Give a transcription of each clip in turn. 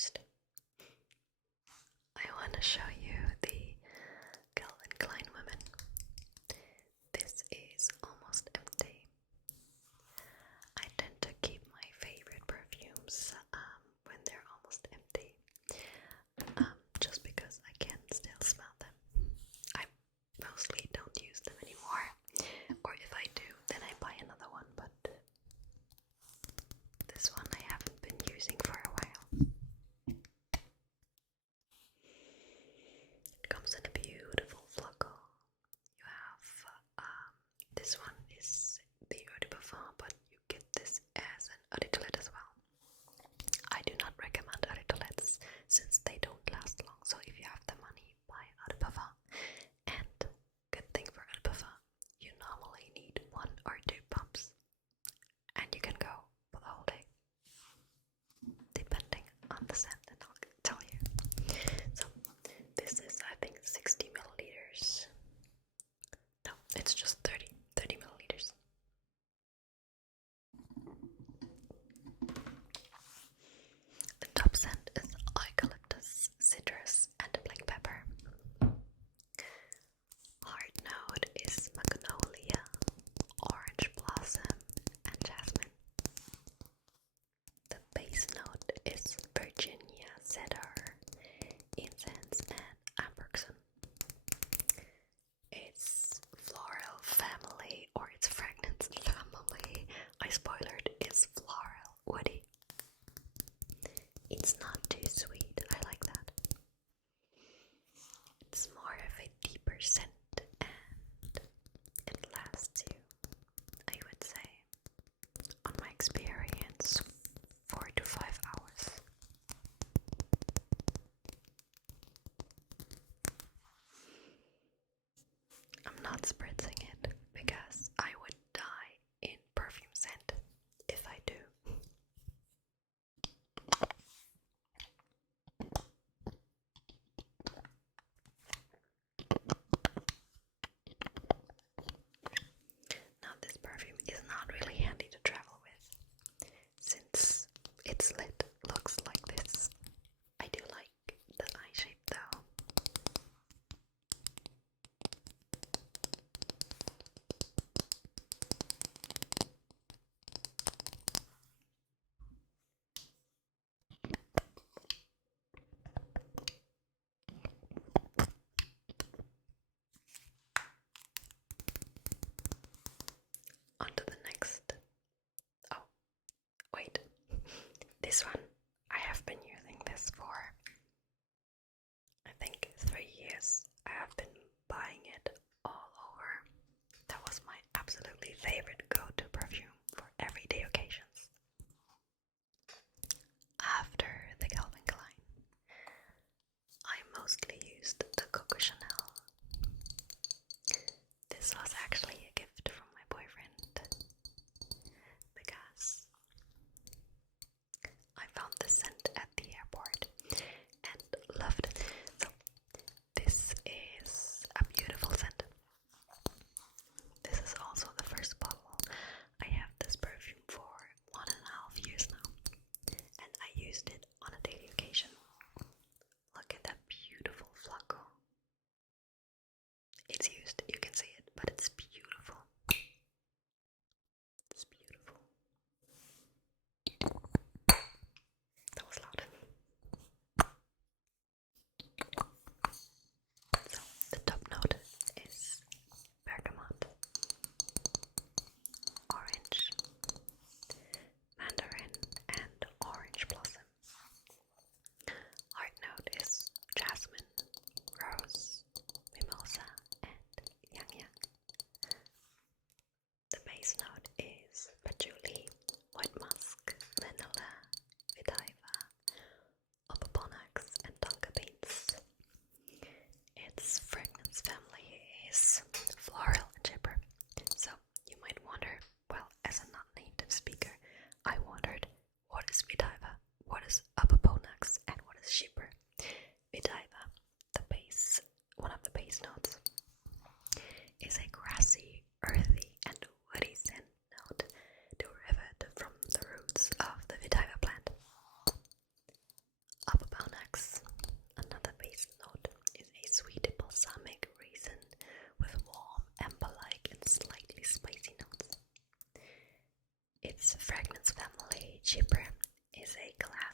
first, I want to show you the Klein woman. This is almost empty. I tend to keep my favorite perfumes when they're almost empty, just because I can still smell them. I mostly don't use them anymore, or if I do, then I buy another one, but this one I haven't been using for a while. It comes in a beautiful flacon. You have, this one is the eau de parfum, but you get this as an eau de toilette as well. I do not recommend eau de toilettes since they don't last long, so if you have the money, buy eau de parfum. And good thing for eau de parfum, you normally need 1 or 2 pumps, and you can go for the whole day, depending on the scent, and I'll tell you. So this is, I think, 60 milliliters. No, it's just 30 milliliters. The top scent is eucalyptus, citrus, and black pepper. Heart note is magnolia, orange blossom, and jasmine. The base note is Virginia cedar, incense, and ambroxan. It's floral family, or it's fragrance family. I spoiled, it's floral woody. It's not too sweet, I like that. It's more of a deeper scent, and it lasts you, I would say, on my experience, 4 to 5 hours. I'm not spritzing it because I would die in perfume scent if I do. Now this perfume is not really handy to travel with, since its lid looks like this. I do like the eye shape though. On to the next. Oh, wait. This one, I have been using this for, I think, 3 years. I have been buying it all over. That was my absolutely favorite go-to perfume for everyday occasions. After the Calvin Klein, I mostly used the Coco Chanel. This was actually a gift from my boyfriend because I found the scent at the airport and loved it. So this is a beautiful scent. This is also the first bottle. I have this perfume for 1.5 years now, and I used it on a daily occasion. Look at that beautiful flacon. It's used, you can see it, but it's beautiful. It's beautiful. That was loud. So the top note is bergamot, orange, mandarin, and orange blossom.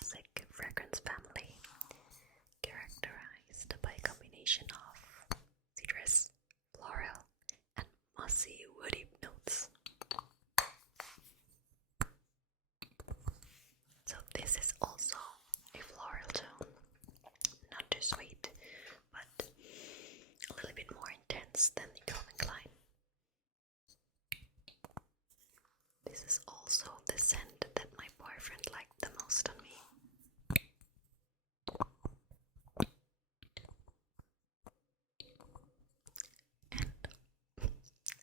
classic fragrance family characterized by a combination of citrus, floral, and mossy woody notes. So this is also a floral tone, not too sweet, but a little bit more intense than the Calvin Klein. This is also the scent that my boyfriend liked the most on me.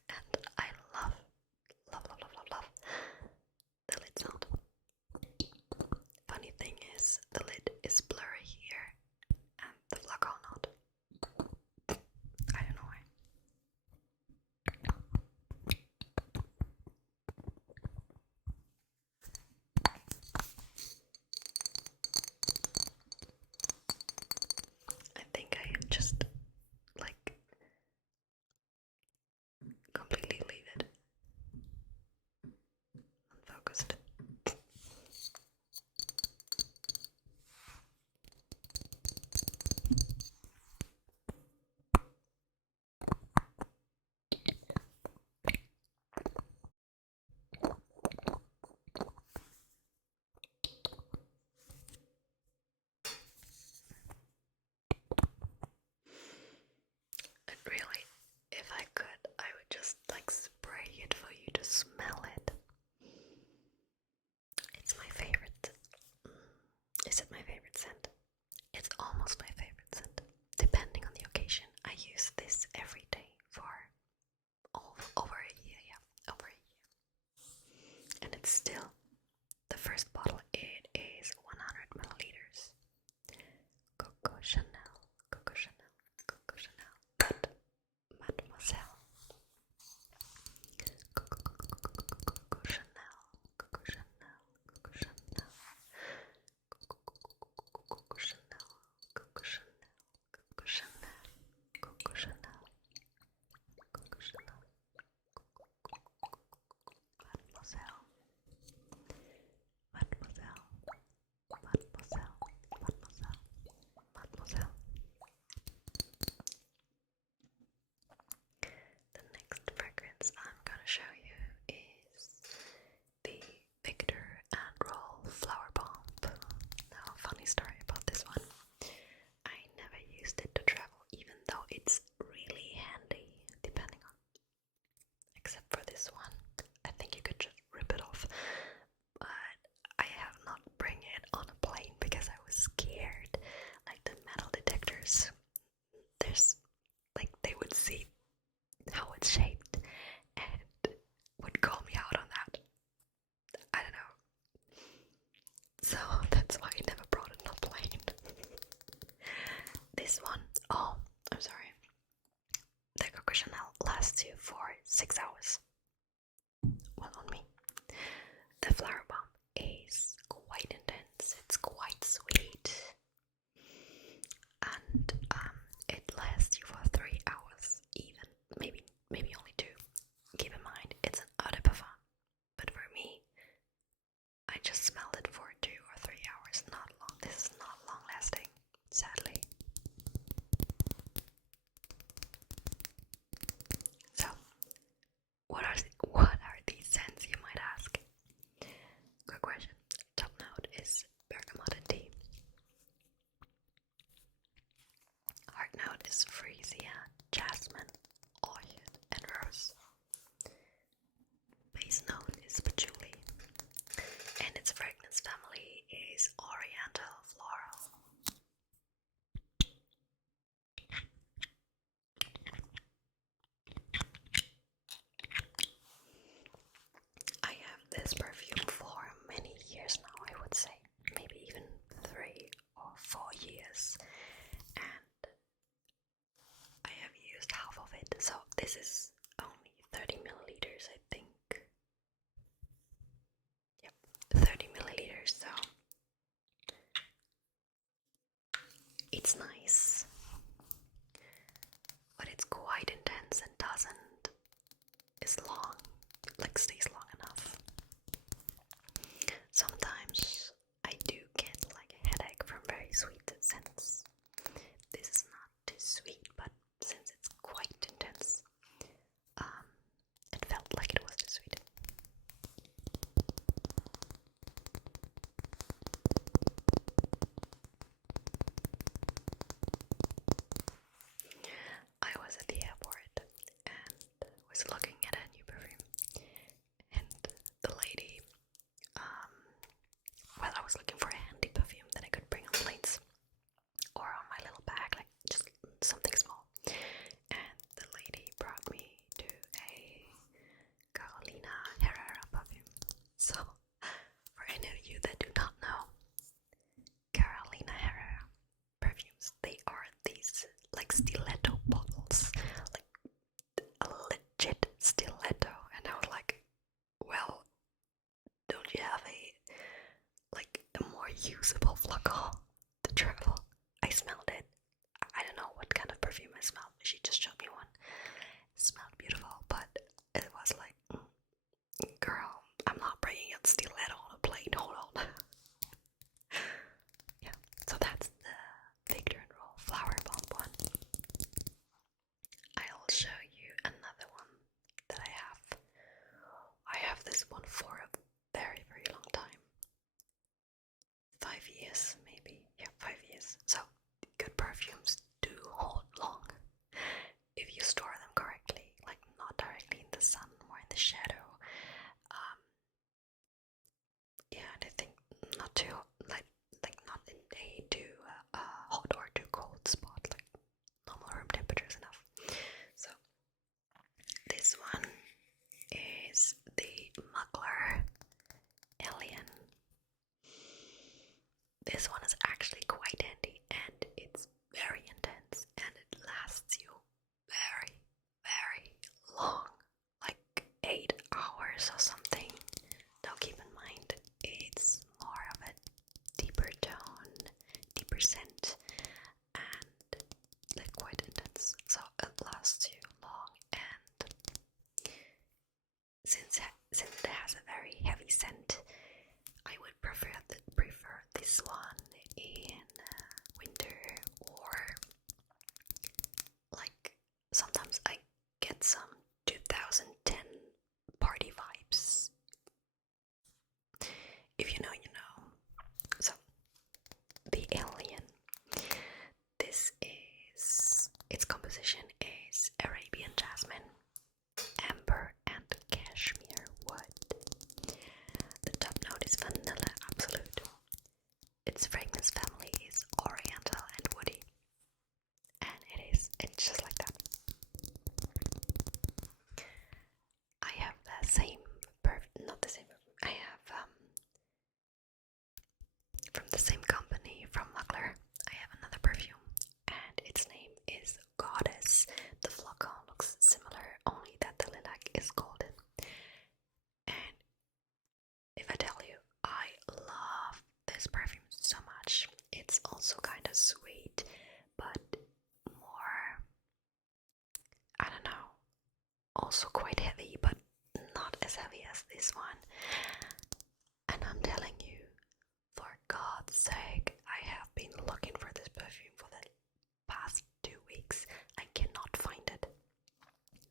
And I love the lid sound. Funny thing is, the lid is blurry here and the flacon not. I don't know why. I think I just like completely leave it unfocused. And really, if I could, I would just like spray it for you to smell it. It's my favorite. Is it my favorite scent? It's almost my favorite scent. Depending on the occasion, I use this every day for over a year, over a year. And it's still, the first bottle, it is 100 milliliters. Coco Chanel, Coco Chanel, Coco Chanel, but Mademoiselle. Coco Chanel, Coco Chanel, Coco Chanel, Coco Chanel, Coco Chanel, Coco Chanel, Coco Chanel, Coco Chanel, Mademoiselle, Mademoiselle, Mademoiselle, Mademoiselle, Mademoiselle. The next fragrance I'm gonna show you is the Victor and Rolf Flower Bomb. Now, funny story about this one. I never used it to travel, even though it's really handy, depending on, except for this one. I think you could just rip it off, but I have not bring it on a plane because I was scared. Like the metal detectors, there's like they would see how it's shaped and would call me out on that. I don't know. So that's why I never brought it on a plane. This one, oh, I'm sorry. The Coco Chanel lasts you for 6 hours. Well, on me. The Flower Bomb is quite intense. It's quite sweet. And it lasts you for 3 hours, even. Maybe only 2. Keep in mind, it's an eau de parfum. But for me, I just smelled it for 2 or 3 hours. Not long. This is not long lasting, sadly. So, what are these scents, you might ask? Good question. Top note is bergamot and tea. Heart note is freesia, jasmine, orchid, and rose. Base note is patchouli, and its fragrance family is oriental floral. I have this perfume for many years now, I would say, maybe even 3 or 4 years, and I have used half of it, so this is only 30 milliliters, I think. Yep, 30 milliliters, so it's nice, but it's quite intense and stays long enough. Sometimes I do get like Flora to travel. I smelled it. I don't know what kind of perfume I smelled. She just showed me one. It smelled beautiful, but it was like, girl, I'm not bringing a stiletto on a plane. Hold on. Yeah, so that's the Victor and Rolf Flower Bomb one. I'll show you another one that I have. I have this one for a very, very long time. 5 years, maybe. Yeah, 5 years. So, good perfumes do hold long if you store them correctly, like not directly in the sun, more in the shadow. Yeah, and I think not too like not in a too hot or too cold spot, like normal room temperature is enough. So this one is the Mugler Alien. This one is actually quite handy and it's very intense and it lasts you very, very long, like 8 hours or something. Now keep in mind it's more of a deeper tone, deeper scent, and like quite intense, so it lasts you long. And since it has a very heavy scent, I would prefer this one in winter, or like sometimes I get some 2010 party vibes. If you know, you know. So the Alien, its composition is Arabian jasmine, amber, and cashmere wood. The top note is vanilla absolute. Its fragrance family is oriental and woody. And it's just like that. I have the same not the same perfume. I have from the same company, from Mugler, I have another perfume, and its name is Goddess. The flacon looks similar, only that the lilac is golden. And if I tell you, I love this perfume so much. It's also kind of sweet, but more, I don't know, also quite heavy, but not as heavy as this one. And I'm telling you, for God's sake, I have been looking for this perfume for the past 2 weeks. I cannot find it.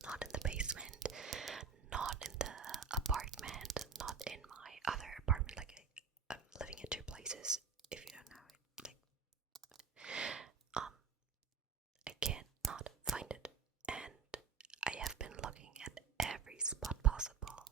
Not in the basement, not in the apartment, not in my other apartment. Like I'm living in 2 places, if you don't know it. Like, I cannot find it, and I have been looking at every spot possible.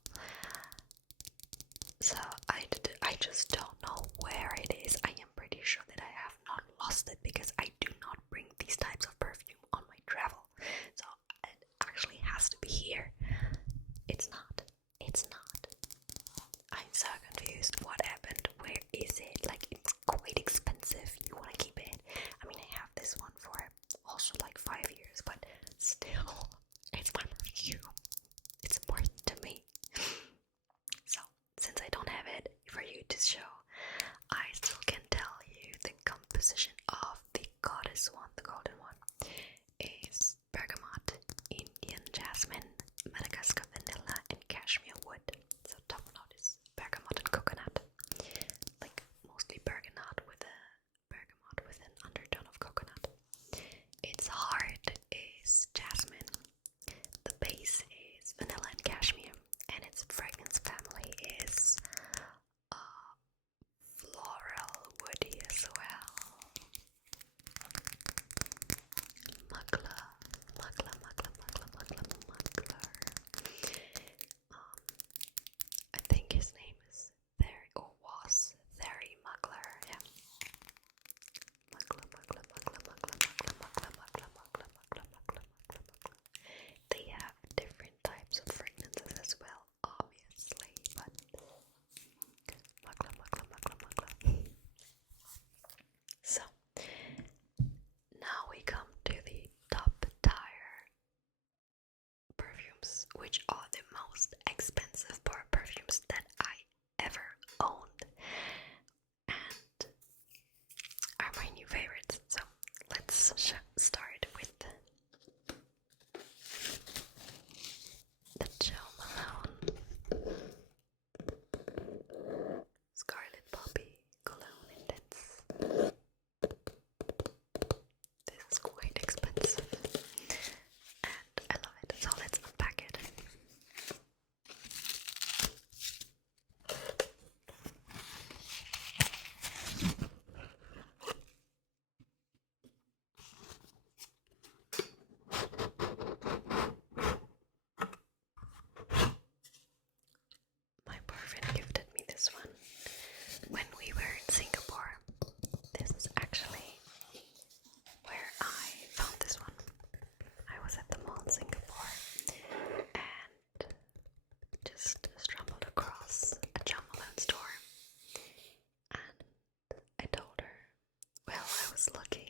was looking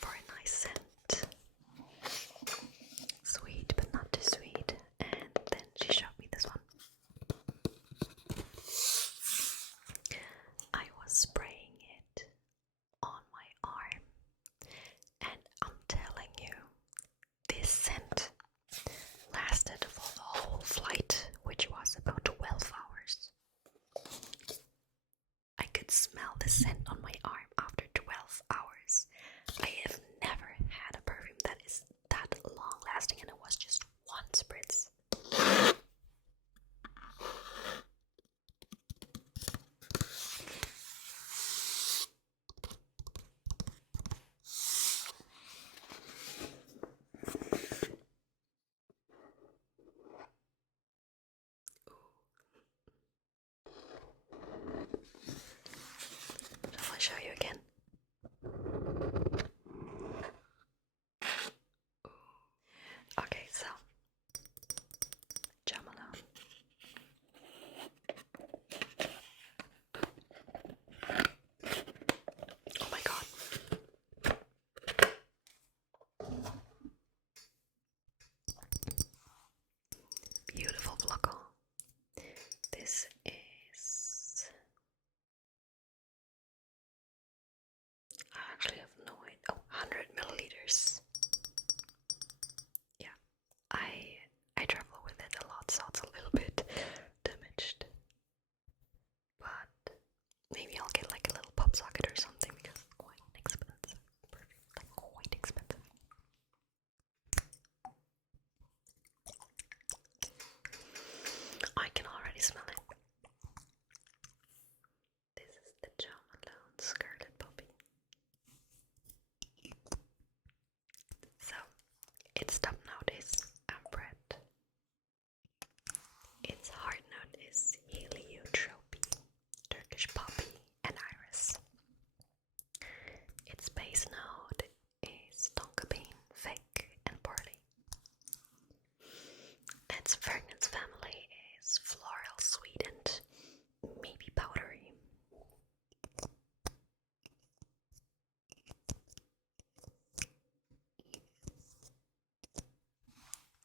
for a nice scent. Sweet, but not too sweet. And then she showed me this one. I was spraying it on my arm, and I'm telling you, this scent lasted for the whole flight, which was about 12 hours. I could smell the scent on my arm after 12 hours. I have never had a perfume that is that long lasting, and it was just one spritz. Shall I show you again? Okay, so Malone. Oh my god. Beautiful flacon. This is... I actually have no idea. Oh, 100 milliliters. Yeah, I travel with it a lot, so it's a little bit damaged. But maybe I'll get like a little pop socket or something because it's quite expensive. Like quite expensive. I can already smell it. This is the Malone Scarlet Poppy. So, its top note is ambrette. Its hard note is heliotrope, Turkish poppy, and iris. Its base note is tonka bean, fake, and barley. Its fragrance family is floral, sweetened, maybe powdery.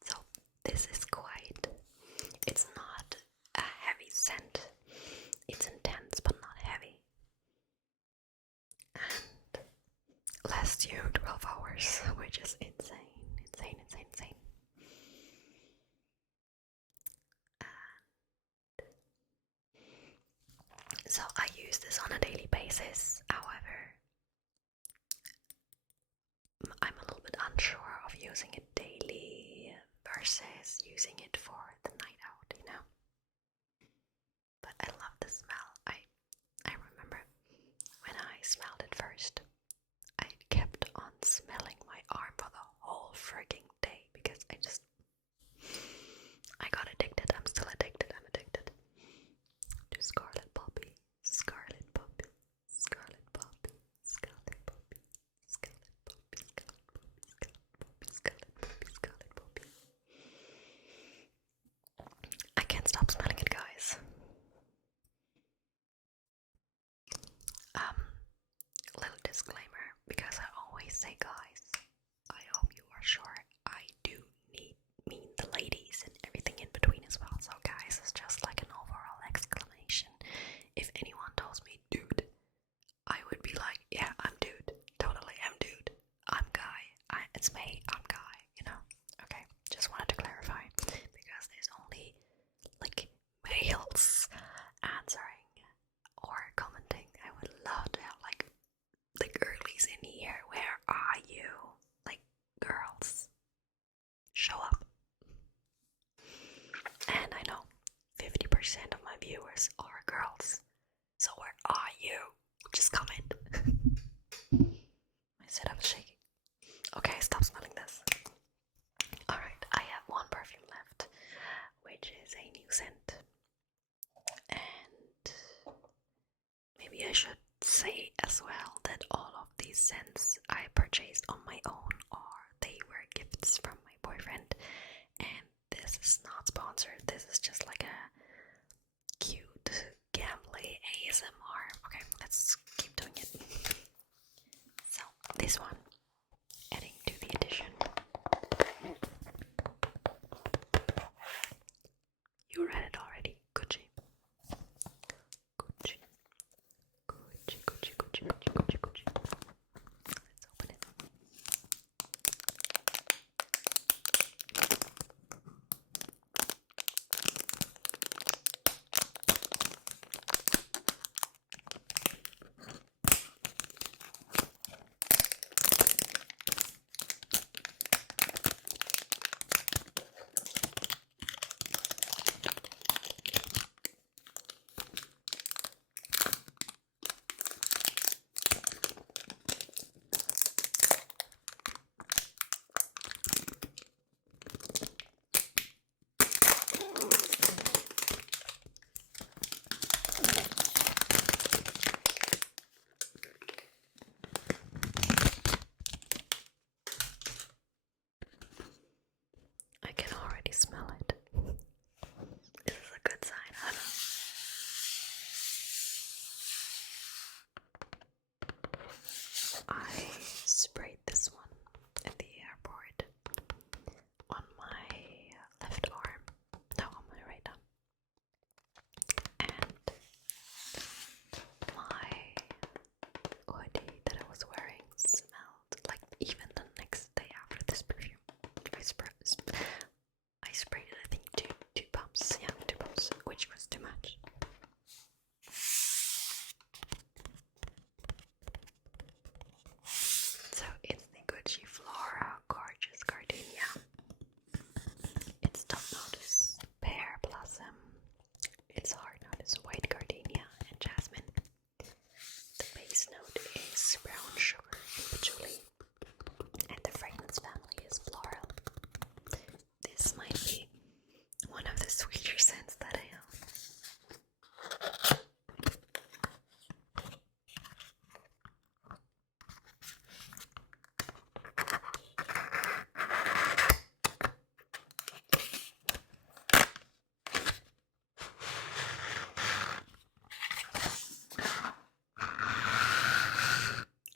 So this is quite, it's not a heavy scent. It's intense but not heavy. And lasts you 12 hours, which is insane. So I use this on a daily basis. However, I'm a little bit unsure of using it daily versus using it for the night out, you know. But I love the smell. I remember when I smelled it first, I kept on smelling my arm for the whole frigging day because I got addicted. I'm still addicted. I'm addicted to Scarlet Poppy, Scarlet Poppy, Scarlet Poppy, Scarlet Poppy, Scarlet Poppy, Scarlet Poppy, Scarlet Poppy, Scarlet Poppy. I can't stop smelling it, guys. Little disclaimer, because I always say guys, I hope you are sure I do mean the ladies and everything in between as well. So guys is just like an overall exclamation. If anyone tells me dude, I would be like, yeah, I'm dude. Totally, I'm dude. I'm guy. It's me, I'm guy, you know? Okay, just wanted to clarify. Because there's only like males answering or commenting. I would love to have like the girlies in here. Where are you? Like, girls, show up. And I know 50% of my viewers are girls. So where are you? Just comment. My setup is shaking. Okay, stop smelling this. Alright, I have one perfume left, which is a new scent. And maybe I should say as well that all of these scents I purchased on my own, or they were gifts from my boyfriend. And this is not sponsored. This is just like a cute gambly ASMR. Okay, let's keep doing it. this one, adding to the addition. You read it already. Gucci. Gucci. Gucci, Gucci, Gucci, Gucci, Gucci, Gucci. Let's open it. I can already smell it. This is a good sign, I don't know. I sprayed this one at the airport on my left arm, no, on my right arm, and my hoodie that I was wearing smelled like even the next day after this perfume. I sprayed it, I think, two pumps, yeah, 2 pumps, which was too much. So it's the Gucci Flora Gorgeous Gardenia. Its top note is pear blossom. Its heart note is white gardenia and jasmine. The base note is brown sugar and patchouli. And the fragrance family is floral. This might be one of the sweeter scents that I own.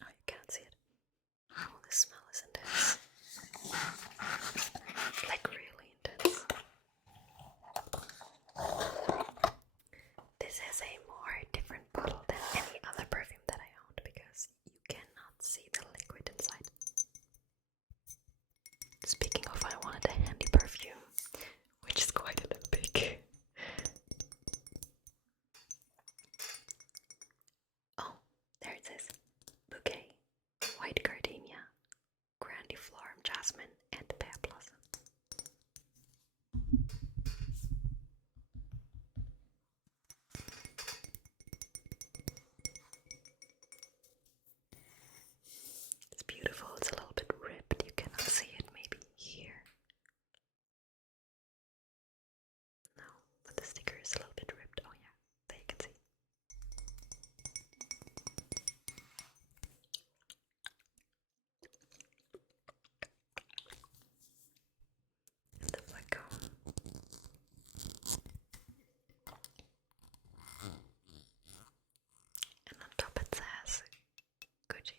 Oh, you can't see it. Oh, the smell is intense. Like really intense. This is a more different bottle than any other perfume that I owned because you cannot see the liquid inside. Speaking of, I wanted a handy perfume, which is quite a little big. Oh, there it says bouquet, white gardenia, grandiflorum jasmine, and pear blossom. It's beautiful. It's a little bit ripped. You cannot see it maybe here. No, but the sticker is a little bit ripped. Oh yeah, there you can see. And the flacon. And on top it says Gucci.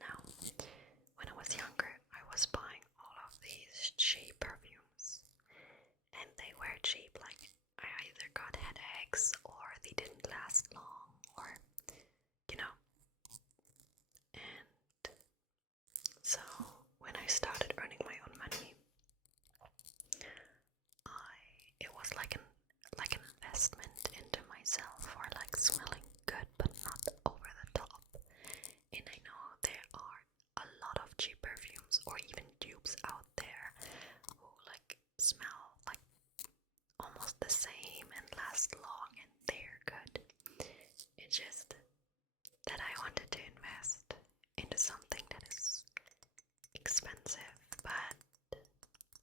Now, when I was younger, I was buying all of these cheap perfumes, and they were cheap. Like, I either got headaches or they didn't last long, or you know. And so when I started earning my own money, it was like an investment into myself, or like smelling good but not over the top. And I know there are a lot of cheap perfumes or even dupes out there who like smell like almost the same and last long and they're good. It's just that I wanted to invest into something that is expensive, but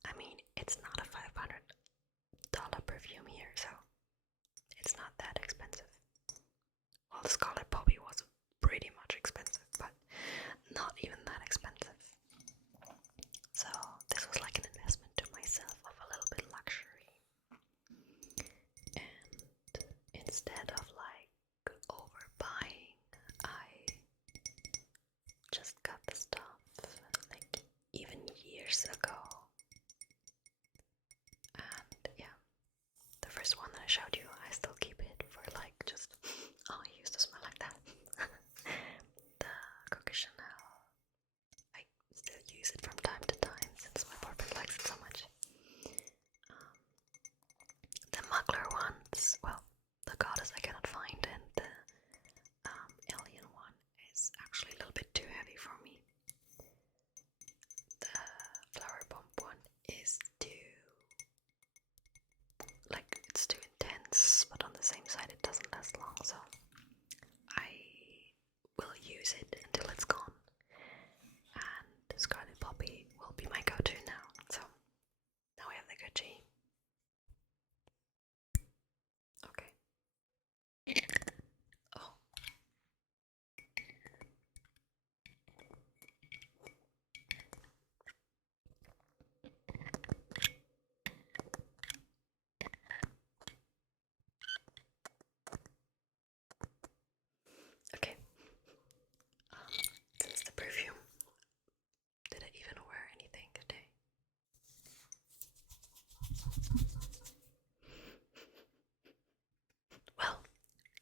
I mean, it's not a $500 perfume here, so it's not that expensive. Well, the Scarlet probably was pretty much expensive, but not even that expensive. So this was like an investment to myself of a little bit luxury. And instead of like overbuying use it until it's gone. And Scarlet Poppy will be my go-to now. So now we have the Gucci. Okay. Oh. Okay. Since the perfume, did I even wear anything today? Well,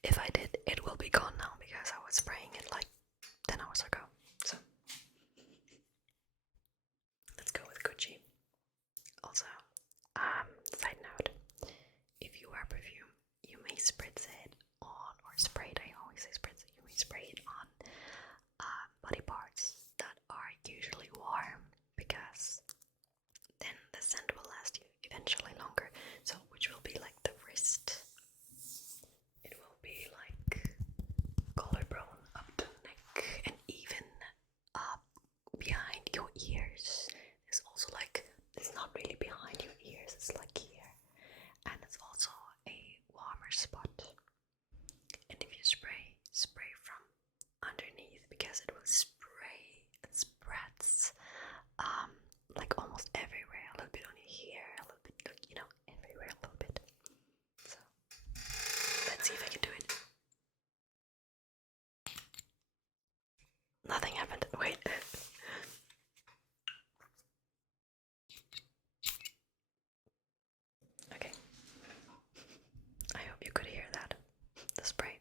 if I did, it will be gone now because I was spraying it like 10 hours ago. So let's go with Gucci. Also, side note, if you wear perfume, you may spritz it on, or spray it, I always say spritz it, you may spray it on body parts that are usually warm, because then the scent will last you eventually longer. So, which will be like the wrist. It will be like collarbone up to neck, and even up behind your ears. It's also like, it's not really behind your ears, it's like here, and it's also a warmer spot. And if you spray from underneath, because it will spray, it spreads like almost everywhere, a little bit on your hair, a little bit, like, you know, everywhere a little bit. So let's see if I can do it. Nothing happened. Wait. Okay. I hope you could hear that. The spray.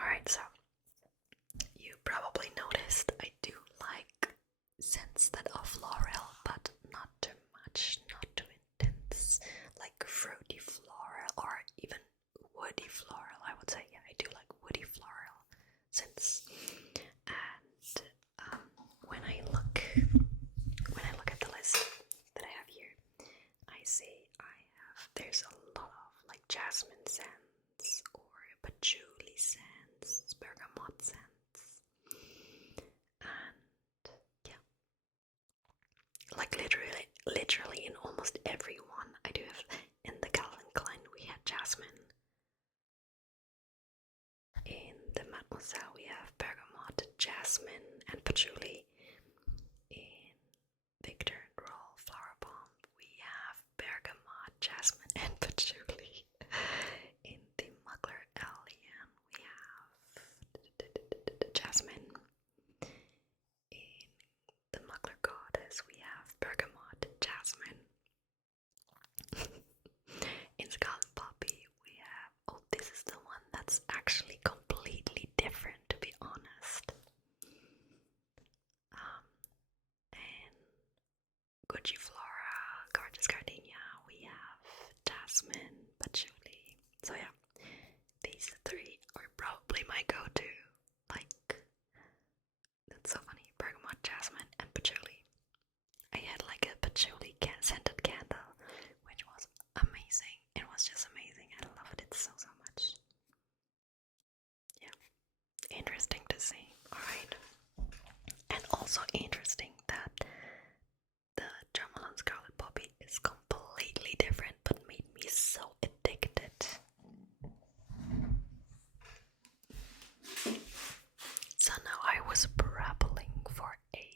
Alright, so you probably noticed I do like scents that are floral, but not too much, not too intense, like fruity floral or even woody floral. I would say, yeah, I do like woody floral scents. And when I look at the list that I have here, I see there's a lot of like jasmine scents or patchouli scents, bergamot scents, and yeah, like literally in almost every one I do have. In the Klein we had jasmine. In the Mademoiselle we have bergamot, jasmine, and patchouli. In Victor and Rolf Flower Bomb we have bergamot, jasmine, and patchouli. In the Mugler alien we have jasmine. In the Mugler Goddess we have bergamot, jasmine. In Scarlet Poppy we have, oh, this is the one that's actually completely different, to be honest. And Gucci Flora, Gorgeous Gardenia, we have jasmine, patchouli. So yeah, these three are probably my go-to. Like, that's so funny. Bergamot, jasmine, and patchouli. I had like a patchouli scented candle, which was amazing. It was just amazing. I loved it so much. Yeah, interesting to see. Alright. And also interesting that the Malone Scarlet Poppy is completely different, but made me so addicted. So now I was brabbling for a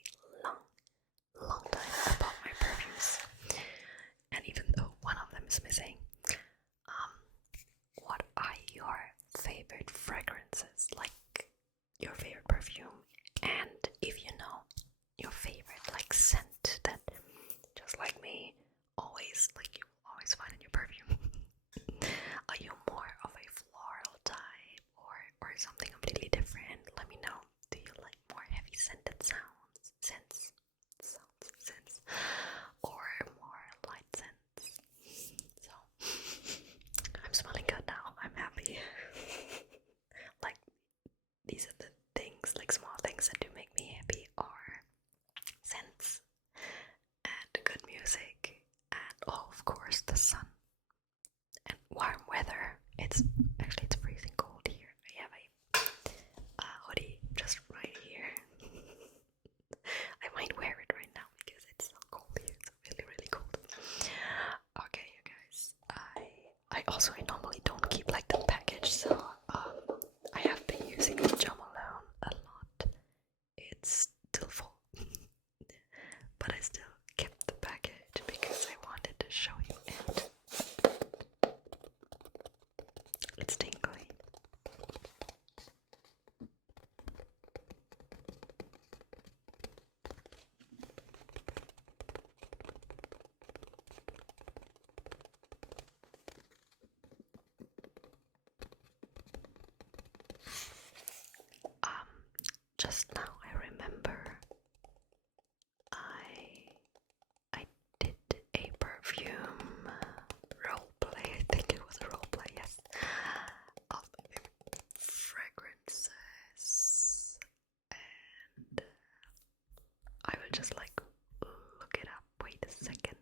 long time about my perfumes, and even though one of them is missing, what are your favorite fragrances? Like your favorite perfume, and if you know your favorite like scent that, just like me, always like you will always find in your perfume. Are you more of a floral type or something completely different? Let me know. Do you like more heavy scented scents, or more light scents? So I'm smelling good now. I'm happy. Like, these are the things, like small things that do make me happy, are scents and good music, and oh, of course, the sun and warm weather. It's just now I remember I did a perfume roleplay. I think it was a roleplay, yes, of my favorite fragrances, and I will just like look it up. Wait a second.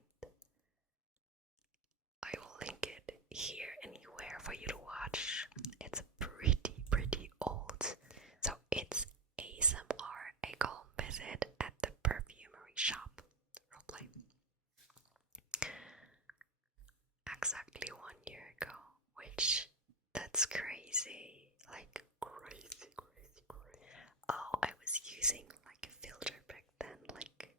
I will link it here anywhere for you to watch. It's pretty old. So it's ASMR, a calm visit at the perfumery shop. Roleplay. Exactly 1 year ago, which that's crazy. Like crazy. Oh, I was using like a filter back then, like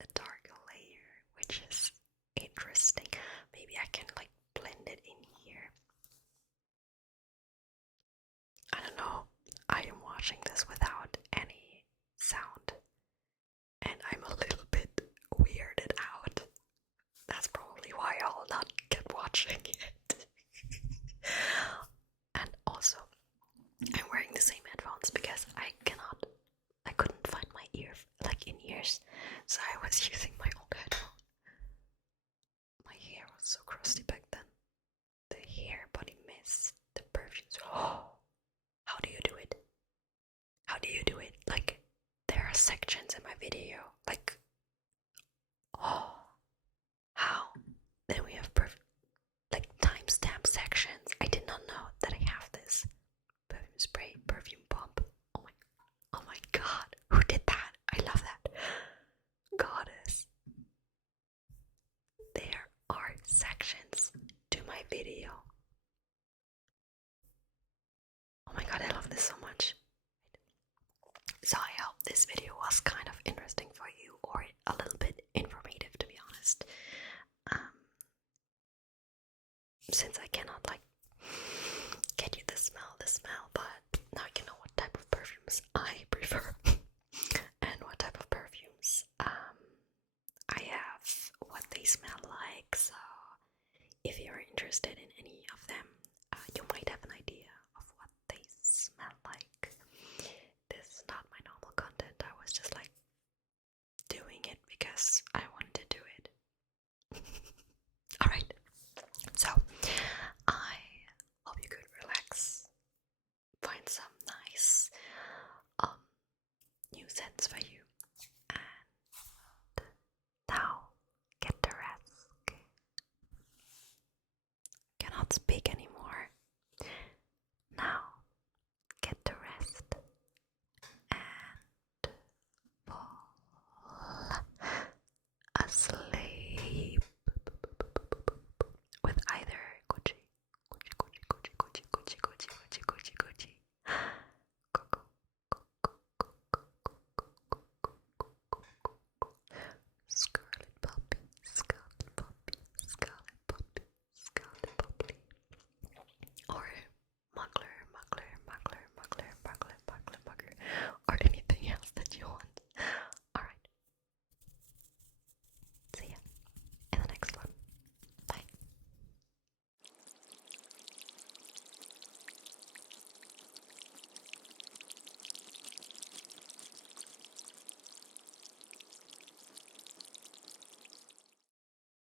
a darker layer, which is interesting. Maybe I can like blend it in here. I don't know. I am watching this without any sound, and I'm a little bit weirded out. That's probably why I'll not get watching it. And also, I'm wearing the same headphones because I couldn't find my in-ears, so I was using my old headphone. My hair was so crusty back then. The hair body mist, the perfumes. Oh, how do you do it? How do you do it? Like, there are sections in my video. Like, oh, how? Then we have like timestamp sections. I did not know that I have this. Perfume spray, perfume pump. Oh my god, who did that? I love that. Goddess. There are sections to my video. Oh my god, I love this so much. So I hope this video was kind of interesting for you, or a little bit informative, to be honest. Since I cannot like